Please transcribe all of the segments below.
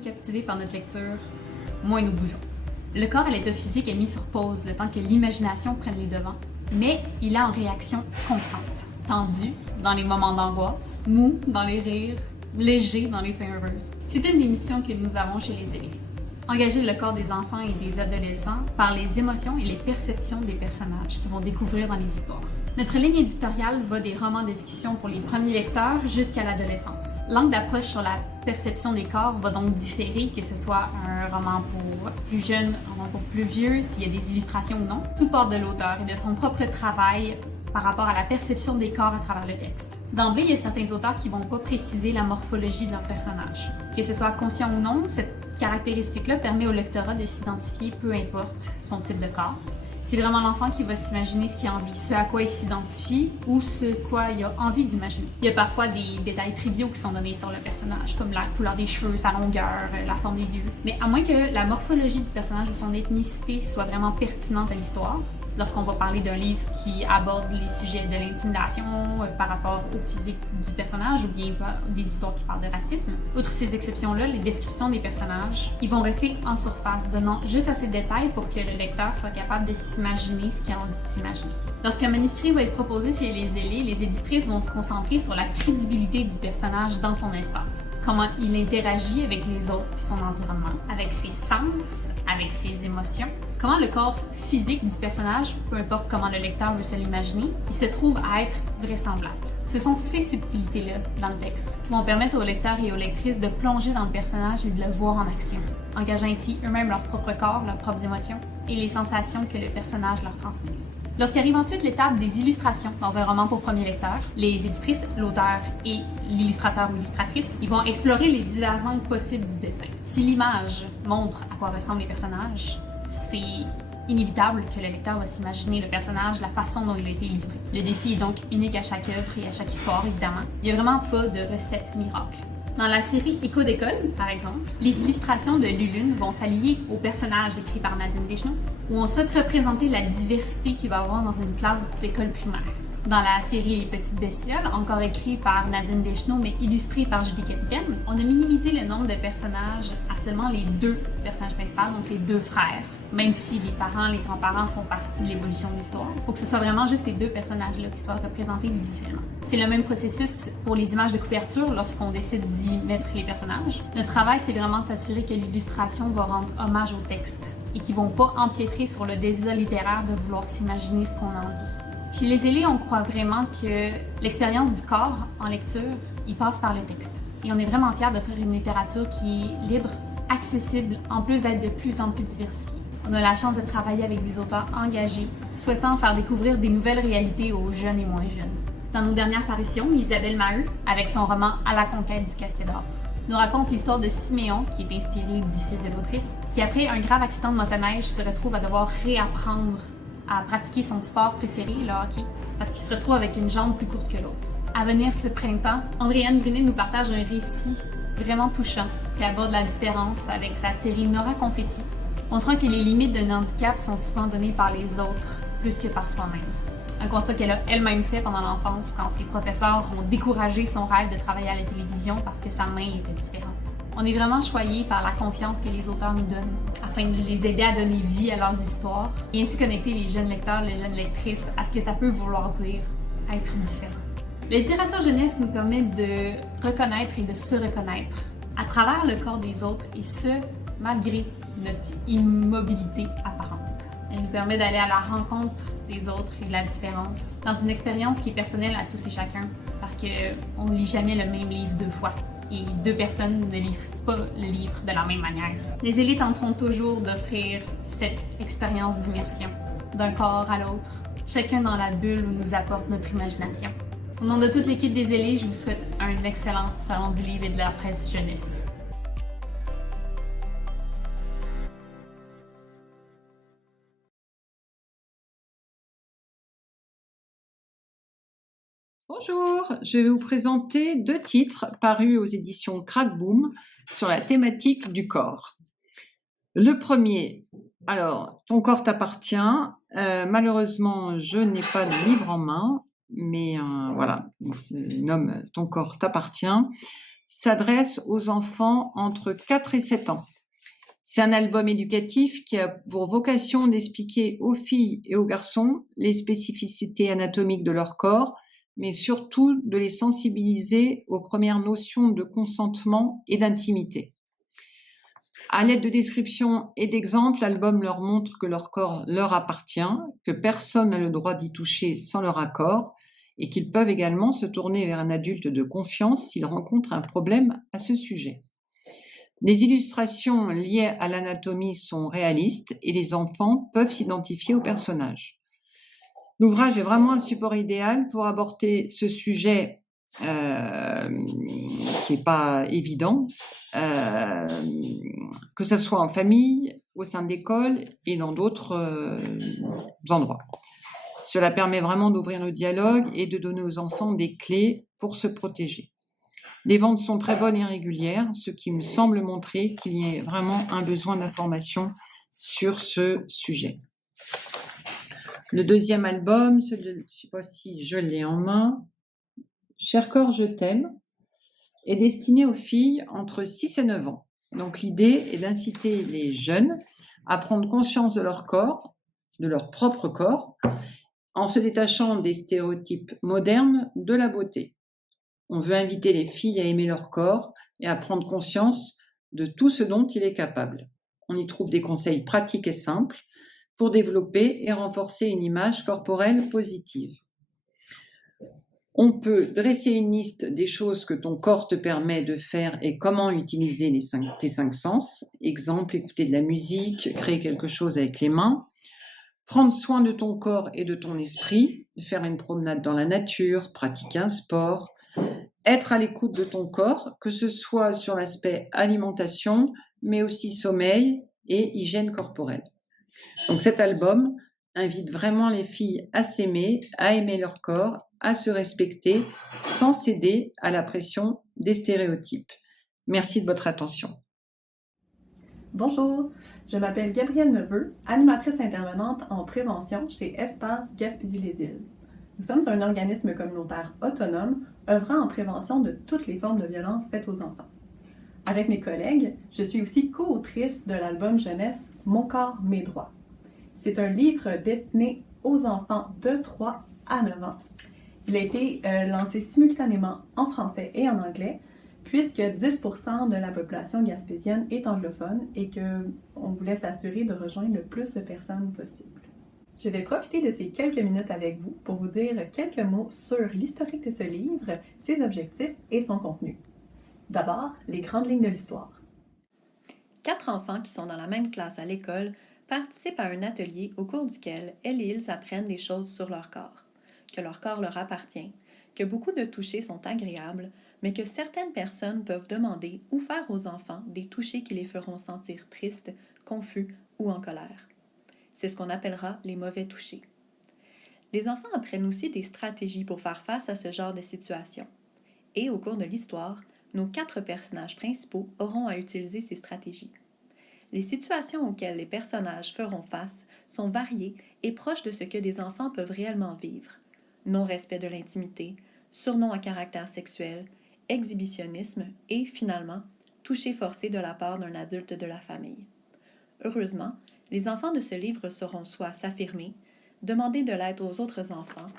sommes captivés par notre lecture, moins nous bougeons. Le corps à l'état physique est mis sur pause le temps que l'imagination prenne les devants, mais il est en réaction constante. Tendu dans les moments d'angoisse, mou dans les rires, léger dans les faits heureux. C'est une des missions que nous avons chez les élèves. Engager le corps des enfants et des adolescents par les émotions et les perceptions des personnages qu'ils vont découvrir dans les histoires. Notre ligne éditoriale va des romans de fiction pour les premiers lecteurs jusqu'à l'adolescence. L'angle d'approche sur la perception des corps va donc différer, que ce soit un roman pour plus jeunes, un roman pour plus vieux, s'il y a des illustrations ou non. Tout part de l'auteur et de son propre travail par rapport à la perception des corps à travers le texte. D'emblée, il y a certains auteurs qui vont pas préciser la morphologie de leur personnage. Que ce soit conscient ou non, cette caractéristique-là permet au lectorat de s'identifier, peu importe son type de corps. C'est vraiment l'enfant qui va s'imaginer ce qu'il a envie, ce à quoi il s'identifie ou ce quoi il a envie d'imaginer. Il y a parfois des détails triviaux qui sont donnés sur le personnage, comme la couleur des cheveux, sa longueur, la forme des yeux. Mais à moins que la morphologie du personnage ou son ethnicité soit vraiment pertinente à l'histoire, lorsqu'on va parler d'un livre qui aborde les sujets de l'intimidation par rapport au physique du personnage ou bien des histoires qui parlent de racisme. Outre ces exceptions-là, les descriptions des personnages, ils vont rester en surface, donnant juste assez de détails pour que le lecteur soit capable de s'imaginer ce qu'il a envie de s'imaginer. Lorsqu'un manuscrit va être proposé chez les ailés, les éditrices vont se concentrer sur la crédibilité du personnage dans son espace. Comment il interagit avec les autres et son environnement, avec ses sens, avec ses émotions. Comment le corps physique du personnage, peu importe comment le lecteur veut se l'imaginer, il se trouve à être vraisemblable. Ce sont ces subtilités-là dans le texte qui vont permettre aux lecteurs et aux lectrices de plonger dans le personnage et de le voir en action, engageant ainsi eux-mêmes leur propre corps, leurs propres émotions et les sensations que le personnage leur transmet. Lorsqu'arrive ensuite l'étape des illustrations dans un roman pour premier lecteur, les éditrices, l'auteur et l'illustrateur ou illustratrice, ils vont explorer les divers angles possibles du dessin. Si l'image montre à quoi ressemblent les personnages, c'est inévitable que le lecteur va s'imaginer le personnage, la façon dont il a été illustré. Le défi est donc unique à chaque œuvre et à chaque histoire, évidemment. Il n'y a vraiment pas de recette miracle. Dans la série Écho d'école, par exemple, les illustrations de Lulune vont s'allier aux personnages écrits par Nadine Deschenaux, où on souhaite représenter la diversité qu'il va y avoir dans une classe d'école primaire. Dans la série Les Petites Bestioles, encore écrite par Nadine Deschenaux mais illustrée par Julie Capitaine, on a minimisé le nombre de personnages à seulement les 2 personnages principaux, donc les 2 frères, même si les parents, les grands-parents font partie de l'évolution de l'histoire, pour que ce soit vraiment juste ces 2 personnages-là qui soient représentés visuellement. C'est le même processus pour les images de couverture lorsqu'on décide d'y mettre les personnages. Notre travail, c'est vraiment de s'assurer que l'illustration va rendre hommage au texte et qu'ils ne vont pas empiétrer sur le désir littéraire de vouloir s'imaginer ce qu'on a envie. Chez les ailés, on croit vraiment que l'expérience du corps en lecture, il passe par le texte. Et on est vraiment fiers d'offrir une littérature qui est libre, accessible, en plus d'être de plus en plus diversifiée. On a la chance de travailler avec des auteurs engagés, souhaitant faire découvrir des nouvelles réalités aux jeunes et moins jeunes. Dans nos dernières parutions, Isabelle Maheu, avec son roman À la conquête du casquet d'or, nous raconte l'histoire de Siméon, qui est inspiré du fils de l'autrice, qui après un grave accident de motoneige se retrouve à devoir réapprendre à pratiquer son sport préféré, le hockey, parce qu'il se retrouve avec une jambe plus courte que l'autre. À venir ce printemps, Andréane Brunet nous partage un récit vraiment touchant qui aborde la différence avec sa série Nora Confetti, montrant que les limites d'un handicap sont souvent données par les autres plus que par soi-même. Un constat qu'elle a elle-même fait pendant l'enfance quand ses professeurs ont découragé son rêve de travailler à la télévision parce que sa main était différente. On est vraiment choyés par la confiance que les auteurs nous donnent afin de les aider à donner vie à leurs histoires et ainsi connecter les jeunes lecteurs, les jeunes lectrices à ce que ça peut vouloir dire être différent. La littérature jeunesse nous permet de reconnaître et de se reconnaître à travers le corps des autres et ce, malgré notre immobilité apparente. Elle nous permet d'aller à la rencontre des autres et de la différence dans une expérience qui est personnelle à tous et chacun parce qu'on ne lit jamais le même livre 2 fois. Et 2 personnes ne lisent pas le livre de la même manière. Les élites tenteront toujours d'offrir cette expérience d'immersion, d'un corps à l'autre, chacun dans la bulle où nous apporte notre imagination. Au nom de toute l'équipe des ailés, je vous souhaite un excellent salon du livre et de la presse jeunesse. Bonjour, je vais vous présenter 2 titres parus aux éditions Crackboom sur la thématique du corps. Le premier, alors, Ton corps t'appartient. Malheureusement, je n'ai pas de livre en main, mais voilà, c'est le nom Ton corps t'appartient. s'adresse aux enfants entre 4 et 7 ans. C'est un album éducatif qui a pour vocation d'expliquer aux filles et aux garçons les spécificités anatomiques de leur corps, mais surtout de les sensibiliser aux premières notions de consentement et d'intimité. À l'aide de descriptions et d'exemples, l'album leur montre que leur corps leur appartient, que personne n'a le droit d'y toucher sans leur accord, et qu'ils peuvent également se tourner vers un adulte de confiance s'ils rencontrent un problème à ce sujet. Les illustrations liées à l'anatomie sont réalistes et les enfants peuvent s'identifier aux personnages. L'ouvrage est vraiment un support idéal pour aborder ce sujet qui n'est pas évident, que ce soit en famille, au sein de l'école et dans d'autres endroits. Cela permet vraiment d'ouvrir le dialogue et de donner aux enfants des clés pour se protéger. Les ventes sont très bonnes et régulières, ce qui me semble montrer qu'il y a vraiment un besoin d'information sur ce sujet. Le deuxième album, cette fois-ci je l'ai en main, Cher corps, je t'aime, est destiné aux filles entre 6 et 9 ans. Donc l'idée est d'inciter les jeunes à prendre conscience de leur corps, de leur propre corps, en se détachant des stéréotypes modernes de la beauté. On veut inviter les filles à aimer leur corps et à prendre conscience de tout ce dont il est capable. On y trouve des conseils pratiques et simples pour développer et renforcer une image corporelle positive. On peut dresser une liste des choses que ton corps te permet de faire et comment utiliser tes 5 sens. Exemple, écouter de la musique, créer quelque chose avec les mains. Prendre soin de ton corps et de ton esprit, faire une promenade dans la nature, pratiquer un sport, être à l'écoute de ton corps, que ce soit sur l'aspect alimentation, mais aussi sommeil et hygiène corporelle. Donc cet album invite vraiment les filles à s'aimer, à aimer leur corps, à se respecter, sans céder à la pression des stéréotypes. Merci de votre attention. Bonjour, je m'appelle Gabrielle Neveu, animatrice intervenante en prévention chez Espace Gaspésie-les-Îles. Nous sommes un organisme communautaire autonome œuvrant en prévention de toutes les formes de violences faites aux enfants. Avec mes collègues, je suis aussi co-autrice de l'album jeunesse Mon corps, mes droits. C'est un livre destiné aux enfants de 3 à 9 ans. Il a été lancé simultanément en français et en anglais, puisque 10% de la population gaspésienne est anglophone et qu'on voulait s'assurer de rejoindre le plus de personnes possible. Je vais profiter de ces quelques minutes avec vous pour vous dire quelques mots sur l'historique de ce livre, ses objectifs et son contenu. D'abord, les grandes lignes de l'histoire. 4 enfants qui sont dans la même classe à l'école participent à un atelier au cours duquel elles et ils apprennent des choses sur leur corps, que leur corps leur appartient, que beaucoup de touchés sont agréables, mais que certaines personnes peuvent demander ou faire aux enfants des touchés qui les feront sentir tristes, confus ou en colère. C'est ce qu'on appellera les mauvais touchés. Les enfants apprennent aussi des stratégies pour faire face à ce genre de situation. Et au cours de l'histoire, nos 4 personnages principaux auront à utiliser ces stratégies. Les situations auxquelles les personnages feront face sont variées et proches de ce que des enfants peuvent réellement vivre. Non-respect de l'intimité, surnom à caractère sexuel, exhibitionnisme et, finalement, toucher forcé de la part d'un adulte de la famille. Heureusement, les enfants de ce livre sauront soit s'affirmer, demander de l'aide aux autres enfants,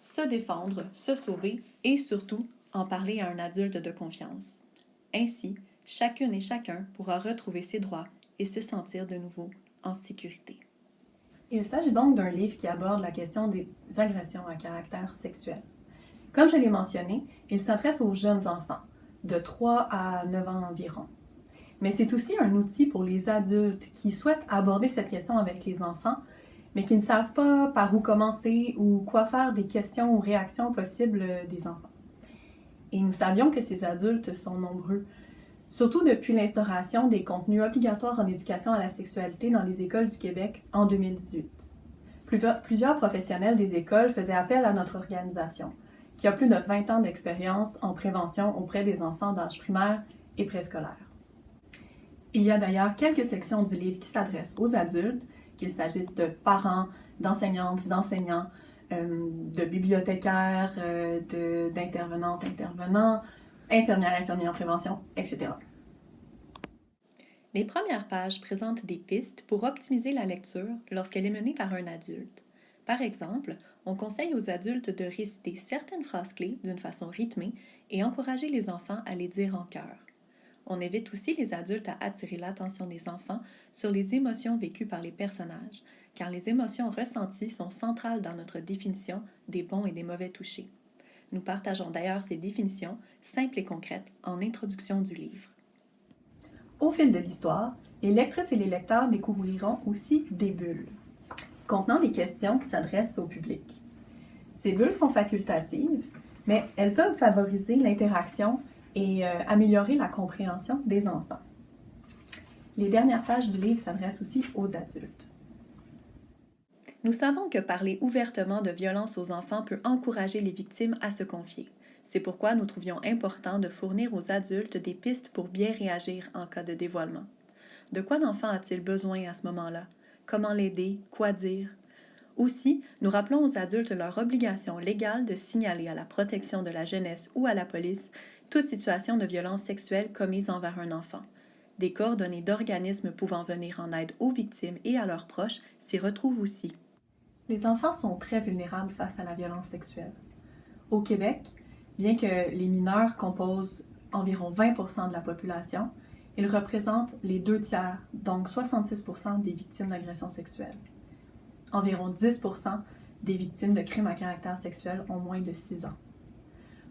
se défendre, se sauver et surtout en parler à un adulte de confiance. Ainsi, chacune et chacun pourra retrouver ses droits et se sentir de nouveau en sécurité. Il s'agit donc d'un livre qui aborde la question des agressions à caractère sexuel. Comme je l'ai mentionné, il s'adresse aux jeunes enfants, de 3 à 9 ans environ. Mais c'est aussi un outil pour les adultes qui souhaitent aborder cette question avec les enfants, mais qui ne savent pas par où commencer ou quoi faire des questions ou réactions possibles des enfants. Et nous savions que ces adultes sont nombreux, surtout depuis l'instauration des contenus obligatoires en éducation à la sexualité dans les écoles du Québec en 2018. Plusieurs professionnels des écoles faisaient appel à notre organisation, qui a plus de 20 ans d'expérience en prévention auprès des enfants d'âge primaire et préscolaire. Il y a d'ailleurs quelques sections du livre qui s'adressent aux adultes, qu'il s'agisse de parents, d'enseignantes, d'enseignants, de bibliothécaires, d'intervenantes, intervenants, infirmière, infirmier en prévention, etc. Les premières pages présentent des pistes pour optimiser la lecture lorsqu'elle est menée par un adulte. Par exemple, on conseille aux adultes de réciter certaines phrases clés d'une façon rythmée et encourager les enfants à les dire en chœur. On évite aussi les adultes à attirer l'attention des enfants sur les émotions vécues par les personnages, car les émotions ressenties sont centrales dans notre définition des bons et des mauvais touchés. Nous partageons d'ailleurs ces définitions, simples et concrètes, en introduction du livre. Au fil de l'histoire, les lectrices et les lecteurs découvriront aussi des bulles, contenant des questions qui s'adressent au public. Ces bulles sont facultatives, mais elles peuvent favoriser l'interaction et améliorer la compréhension des enfants. Les dernières pages du livre s'adressent aussi aux adultes. Nous savons que parler ouvertement de violence aux enfants peut encourager les victimes à se confier. C'est pourquoi nous trouvions important de fournir aux adultes des pistes pour bien réagir en cas de dévoilement. De quoi l'enfant a-t-il besoin à ce moment-là? Comment l'aider? Quoi dire? Aussi, nous rappelons aux adultes leur obligation légale de signaler à la protection de la jeunesse ou à la police toute situation de violence sexuelle commise envers un enfant. Des coordonnées d'organismes pouvant venir en aide aux victimes et à leurs proches s'y retrouvent aussi. Les enfants sont très vulnérables face à la violence sexuelle. Au Québec, bien que les mineurs composent environ 20% de la population, ils représentent les 2/3, donc 66% des victimes d'agressions sexuelles. Environ 10% des victimes de crimes à caractère sexuel ont moins de 6 ans.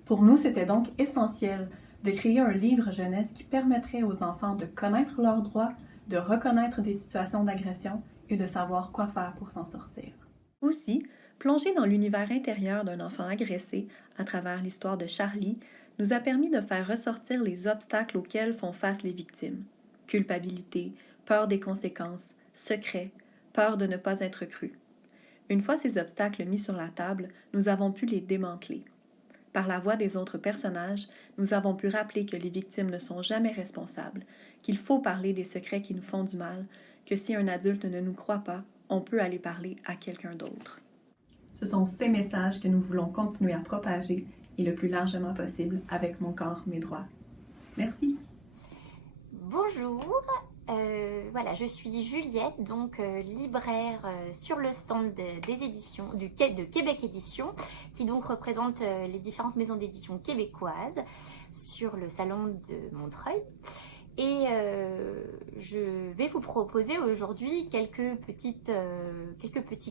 Pour nous, c'était donc essentiel de créer un livre jeunesse qui permettrait aux enfants de connaître leurs droits, de reconnaître des situations d'agression et de savoir quoi faire pour s'en sortir. Aussi, plonger dans l'univers intérieur d'un enfant agressé à travers l'histoire de Charlie nous a permis de faire ressortir les obstacles auxquels font face les victimes. Culpabilité, peur des conséquences, secret, peur de ne pas être cru. Une fois ces obstacles mis sur la table, nous avons pu les démanteler. Par la voix des autres personnages, nous avons pu rappeler que les victimes ne sont jamais responsables, qu'il faut parler des secrets qui nous font du mal, que si un adulte ne nous croit pas, on peut aller parler à quelqu'un d'autre. Ce sont ces messages que nous voulons continuer à propager et le plus largement possible avec Mon corps, mes droits. Merci. Bonjour, voilà, je suis Juliette, donc libraire sur le stand des éditions de Québec Éditions, qui donc représente les différentes maisons d'édition québécoises sur le salon de Montreuil. Et je vais vous proposer aujourd'hui quelques petits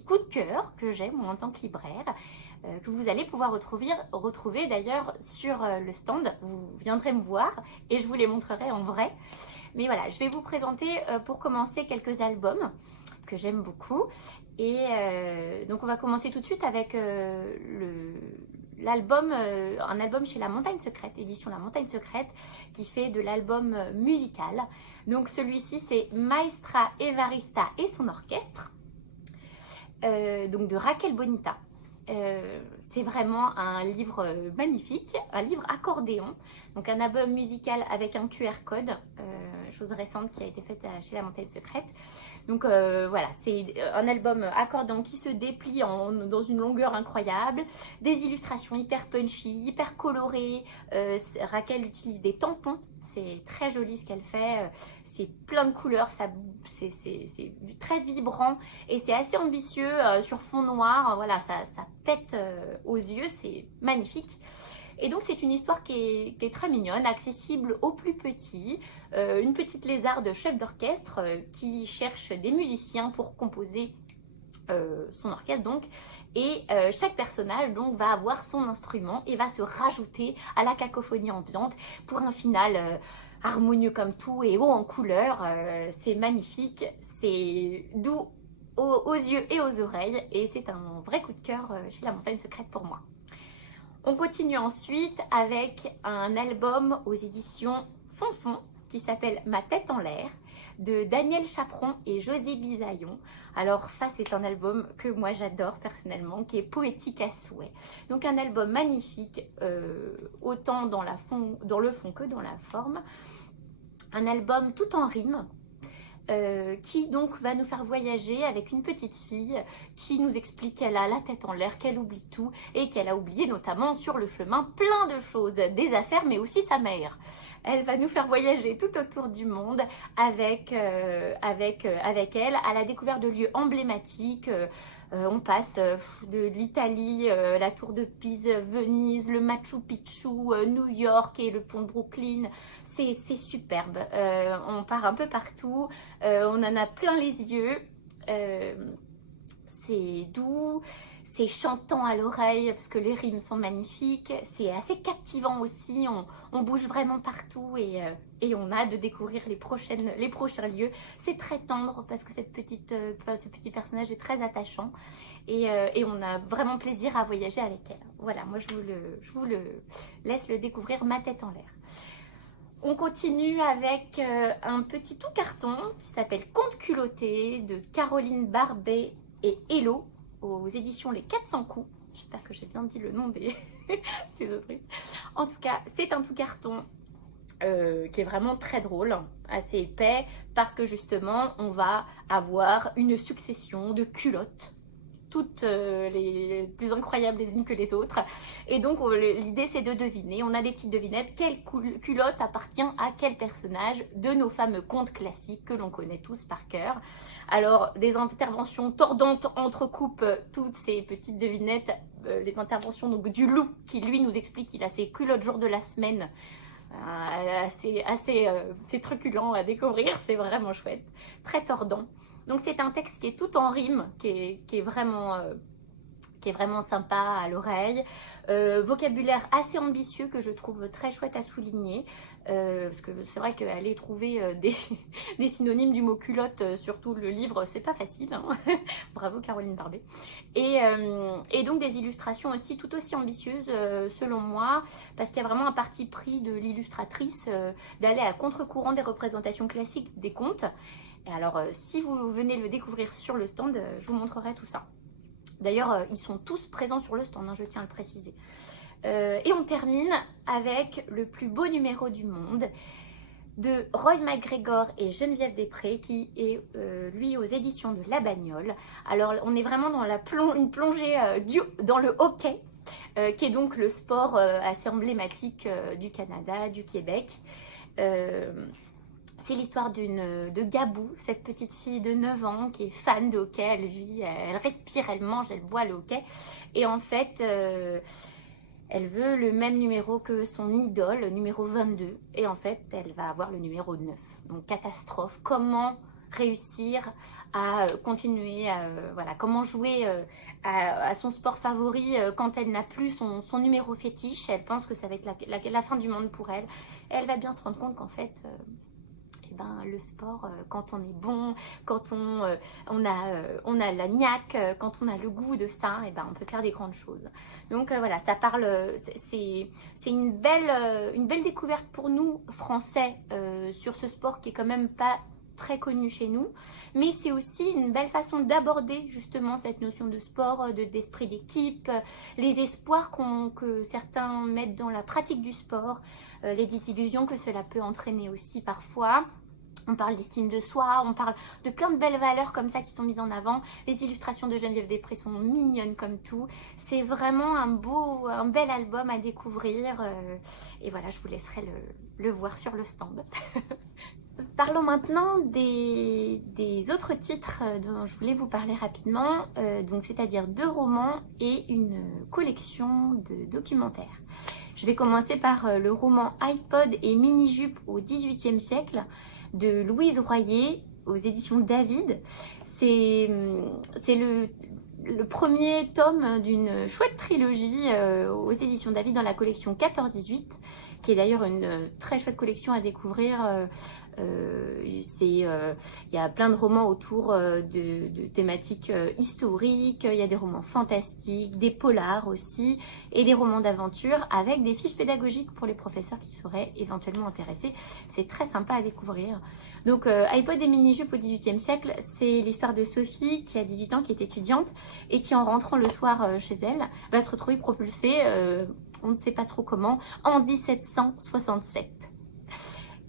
coups de cœur que j'ai moi en tant que libraire, que vous allez pouvoir retrouver d'ailleurs sur le stand. Vous viendrez me voir et je vous les montrerai en vrai. Mais voilà, je vais vous présenter pour commencer quelques albums que j'aime beaucoup. Et donc on va commencer tout de suite avec un album chez La Montagne Secrète, édition La Montagne Secrète, qui fait de l'album musical. Donc celui-ci, c'est Maestra Evarista et son orchestre, donc de Raquel Bonita. C'est vraiment un livre magnifique, un livre accordéon, donc un album musical avec un QR code, chose récente qui a été faite chez La Montagne Secrète. Donc voilà, c'est un album accordéon qui se déplie dans une longueur incroyable, des illustrations hyper punchy, hyper colorées. Raquel utilise des tampons, c'est très joli ce qu'elle fait, c'est plein de couleurs, c'est très vibrant et c'est assez ambitieux sur fond noir. Voilà, ça pète aux yeux, c'est magnifique. Et donc c'est une histoire qui est très mignonne, accessible aux plus petits, une petite lézarde chef d'orchestre qui cherche des musiciens pour composer son orchestre donc, et chaque personnage donc va avoir son instrument et va se rajouter à la cacophonie ambiante pour un final harmonieux comme tout et haut en couleur. C'est magnifique, c'est doux aux yeux et aux oreilles et c'est un vrai coup de cœur chez La Montagne Secrète pour moi. On continue ensuite avec un album aux éditions Fonfon qui s'appelle Ma tête en l'air de Daniel Chaperon et José Bisaillon. Alors ça c'est un album que moi j'adore personnellement, qui est poétique à souhait. Donc un album magnifique, autant dans le fond que dans la forme. Un album tout en rime. qui donc va nous faire voyager avec une petite fille qui nous explique qu'elle a la tête en l'air, qu'elle oublie tout et qu'elle a oublié notamment sur le chemin plein de choses, des affaires mais aussi sa mère. Elle va nous faire voyager tout autour du monde avec elle à la découverte de lieux emblématiques. On passe de l'Italie, la tour de Pise, Venise, le Machu Picchu, New York et le pont de Brooklyn. C'est superbe. On part un peu partout. On en a plein les yeux. C'est doux. C'est chantant à l'oreille parce que les rimes sont magnifiques. C'est assez captivant aussi. On bouge vraiment partout et on a hâte de découvrir les prochains lieux. C'est très tendre parce que ce petit personnage est très attachant et on a vraiment plaisir à voyager avec elle. Voilà, moi je vous le laisse le découvrir, Ma tête en l'air. On continue avec un petit tout carton qui s'appelle Conte culotté de Caroline Barbet et Hello aux éditions Les 400 coups. J'espère que j'ai bien dit le nom des autrices. En tout cas, c'est un tout carton qui est vraiment très drôle, assez épais, parce que justement, on va avoir une succession de culottes, toutes les plus incroyables les unes que les autres. Et donc, l'idée, c'est de deviner. On a des petites devinettes. Quelle culotte appartient à quel personnage de nos fameux contes classiques que l'on connaît tous par cœur. Alors, des interventions tordantes entrecoupent toutes ces petites devinettes. Les interventions donc, du loup qui, lui, nous explique qu'il a ses culottes jour de la semaine. C'est truculent à découvrir, c'est vraiment chouette, très tordant. Donc c'est un texte qui est tout en rime, qui est vraiment sympa à l'oreille, vocabulaire assez ambitieux que je trouve très chouette à souligner, parce que c'est vrai qu'aller trouver des synonymes du mot culotte sur tout le livre, c'est pas facile, hein. Bravo Caroline Barbet. Et donc des illustrations aussi tout aussi ambitieuses selon moi, parce qu'il y a vraiment un parti pris de l'illustratrice d'aller à contre-courant des représentations classiques des contes. Et alors si vous venez le découvrir sur le stand, je vous montrerai tout ça. D'ailleurs, ils sont tous présents sur le stand, hein, je tiens à le préciser. Et on termine avec le plus beau numéro du monde de Roy McGregor et Geneviève Després, qui est lui aux éditions de La Bagnole. Alors, on est vraiment dans une plongée dans le hockey, qui est donc le sport assez emblématique du Canada, du Québec. C'est l'histoire de Gabou, cette petite fille de 9 ans qui est fan de hockey. Elle vit, elle respire, elle mange, elle boit le hockey. Et en fait, elle veut le même numéro que son idole, le numéro 22. Et en fait, elle va avoir le numéro 9. Donc, catastrophe. Comment réussir à continuer, comment jouer à son sport favori quand elle n'a plus son numéro fétiche. Elle pense que ça va être la fin du monde pour elle. Et elle va bien se rendre compte qu'en fait... le sport, quand on est bon, quand on a la niaque, quand on a le goût de ça, on peut faire des grandes choses. Donc voilà, ça parle, c'est une belle découverte pour nous Français sur ce sport qui est quand même pas très connu chez nous, mais c'est aussi une belle façon d'aborder justement cette notion de sport, d'esprit d'équipe, les espoirs que certains mettent dans la pratique du sport, les désillusions que cela peut entraîner aussi parfois. On parle d'estime de soi, on parle de plein de belles valeurs comme ça qui sont mises en avant. Les illustrations de Geneviève Després sont mignonnes comme tout. C'est vraiment un bel album à découvrir. Et voilà, je vous laisserai le voir sur le stand. Parlons maintenant des autres titres dont je voulais vous parler rapidement, donc c'est-à-dire 2 romans et une collection de documentaires. Je vais commencer par le roman iPod et mini-jupe au XVIIIe siècle de Louise Royer aux éditions David. C'est le premier tome d'une chouette trilogie aux éditions David dans la collection 14-18, qui est d'ailleurs une très chouette collection à découvrir. Il y a plein de romans autour de thématiques historiques, il y a des romans fantastiques, des polars aussi, et des romans d'aventure avec des fiches pédagogiques pour les professeurs qui seraient éventuellement intéressés. C'est très sympa à découvrir. Donc iPod et mini-jupe au XVIIIe siècle, c'est l'histoire de Sophie qui a 18 ans, qui est étudiante et qui en rentrant le soir chez elle va se retrouver propulsée, on ne sait pas trop comment, en 1767.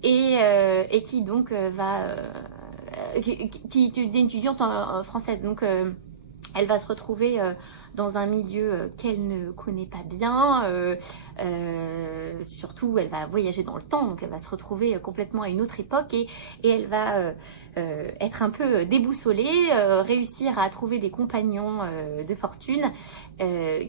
Et qui donc va est étudiante française. Donc, elle va se retrouver dans un milieu qu'elle ne connaît pas bien. Surtout, elle va voyager dans le temps, donc elle va se retrouver complètement à une autre époque et elle va être un peu déboussolée, réussir à trouver des compagnons de fortune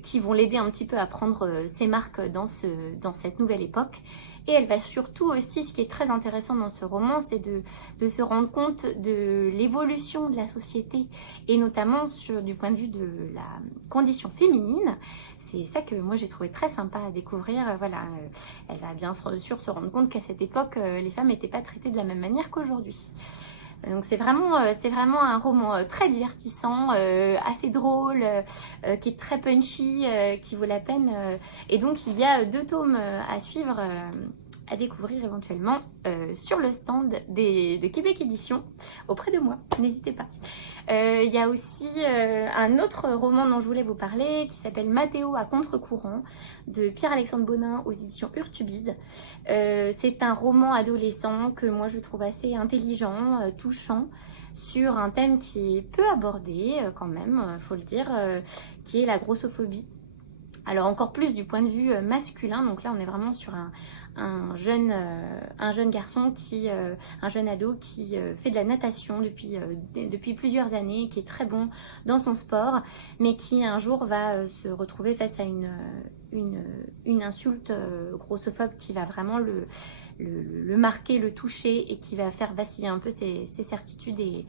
qui vont l'aider un petit peu à prendre ses marques dans cette nouvelle époque. Et elle va surtout aussi, ce qui est très intéressant dans ce roman, c'est de se rendre compte de l'évolution de la société, et notamment du point de vue de la condition féminine. C'est ça que moi j'ai trouvé très sympa à découvrir. Voilà, elle va bien sûr se rendre compte qu'à cette époque, les femmes n'étaient pas traitées de la même manière qu'aujourd'hui. Donc c'est vraiment un roman très divertissant, assez drôle, qui est très punchy, qui vaut la peine. Et donc il y a 2 tomes à suivre, à découvrir éventuellement sur le stand de Québec Édition auprès de moi. N'hésitez pas. Il y a aussi un autre roman dont je voulais vous parler qui s'appelle Mathéo à contre-courant de Pierre-Alexandre Bonin aux éditions Urtubise. C'est un roman adolescent que moi je trouve assez intelligent, touchant, sur un thème qui est peu abordé quand même, faut le dire, qui est la grossophobie. Alors encore plus du point de vue masculin, donc là on est vraiment sur un jeune garçon, un jeune ado qui fait de la natation depuis plusieurs années, qui est très bon dans son sport, mais qui un jour va se retrouver face à une insulte grossophobe qui va vraiment le marquer, le toucher, et qui va faire vaciller un peu ses certitudes et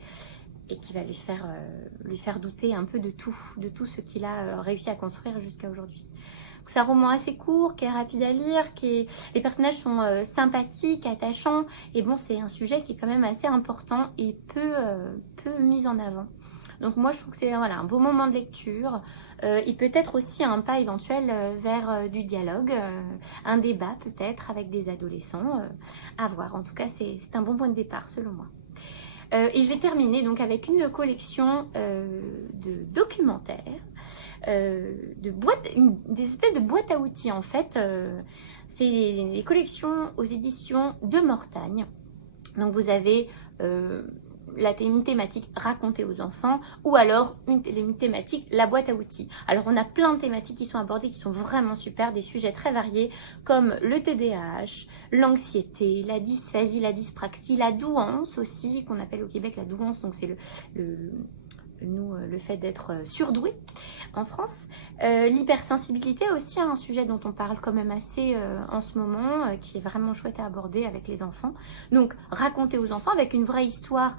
qui va lui faire douter un peu de tout ce qu'il a réussi à construire jusqu'à aujourd'hui. C'est un roman assez court, qui est rapide à lire, les personnages sont sympathiques, attachants, et bon, c'est un sujet qui est quand même assez important et peu mis en avant. Donc moi je trouve que c'est un beau moment de lecture. Il peut être aussi un pas éventuel vers du dialogue, un débat peut-être avec des adolescents, à voir. En tout cas c'est un bon point de départ selon moi. Et je vais terminer donc avec une collection de documentaires, des espèces de boîtes à outils en fait. C'est des collections aux éditions de Mortagne. Donc vous avez une thématique racontée aux enfants, ou alors une thématique la boîte à outils. Alors on a plein de thématiques qui sont abordées, qui sont vraiment super, des sujets très variés comme le TDAH, l'anxiété, la dysphasie, la dyspraxie, la douance aussi, qu'on appelle au Québec la douance, donc c'est le fait d'être surdoué en France. L'hypersensibilité aussi, un sujet dont on parle quand même assez en ce moment, qui est vraiment chouette à aborder avec les enfants. Donc raconter aux enfants avec une vraie histoire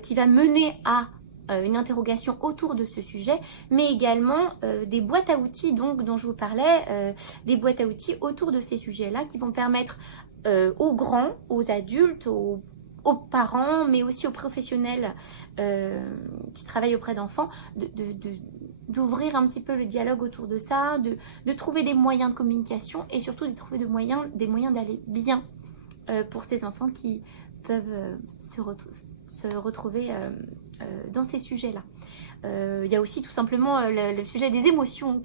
qui va mener à une interrogation autour de ce sujet, mais également des boîtes à outils dont je vous parlais, des boîtes à outils autour de ces sujets-là qui vont permettre aux grands, aux adultes, aux parents, mais aussi aux professionnels qui travaillent auprès d'enfants, d'ouvrir un petit peu le dialogue autour de ça, de trouver des moyens de communication, et surtout de trouver des moyens d'aller bien pour ces enfants qui peuvent se retrouver dans ces sujets-là. Il y a aussi tout simplement le sujet des émotions,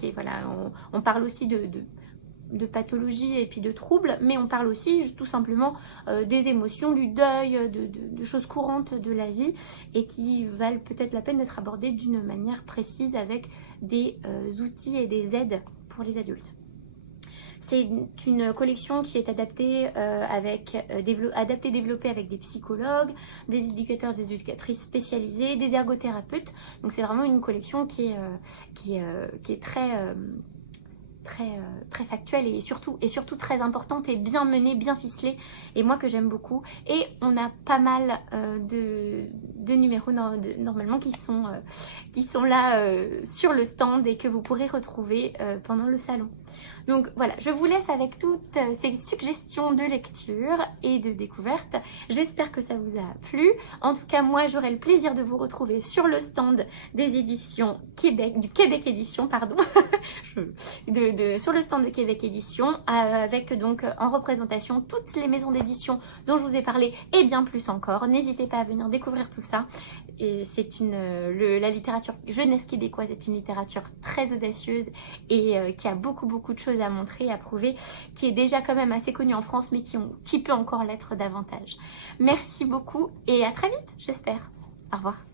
on parle aussi de pathologie et puis de troubles, mais on parle aussi tout simplement des émotions, du deuil, de choses courantes de la vie, et qui valent peut-être la peine d'être abordées d'une manière précise avec des outils et des aides pour les adultes. C'est une collection qui est adaptée, développée avec des psychologues, des éducateurs, des éducatrices spécialisées, des ergothérapeutes. Donc c'est vraiment une collection qui est très factuelle et surtout très importante et bien menée, bien ficelée, et moi que j'aime beaucoup. Et on a pas mal de numéros normalement qui sont là sur le stand et que vous pourrez retrouver pendant le salon. Donc voilà, je vous laisse avec toutes ces suggestions de lecture et de découverte. J'espère que ça vous a plu. En tout cas, moi, j'aurai le plaisir de vous retrouver sur le stand des éditions du Québec Édition, pardon. Sur le stand de Québec Édition, avec donc en représentation toutes les maisons d'édition dont je vous ai parlé et bien plus encore. N'hésitez pas à venir découvrir tout ça. Et c'est la littérature jeunesse québécoise est une littérature très audacieuse et qui a beaucoup de choses à montrer, à prouver, qui est déjà quand même assez connue en France, mais qui peut encore l'être davantage. Merci beaucoup et à très vite, j'espère. Au revoir.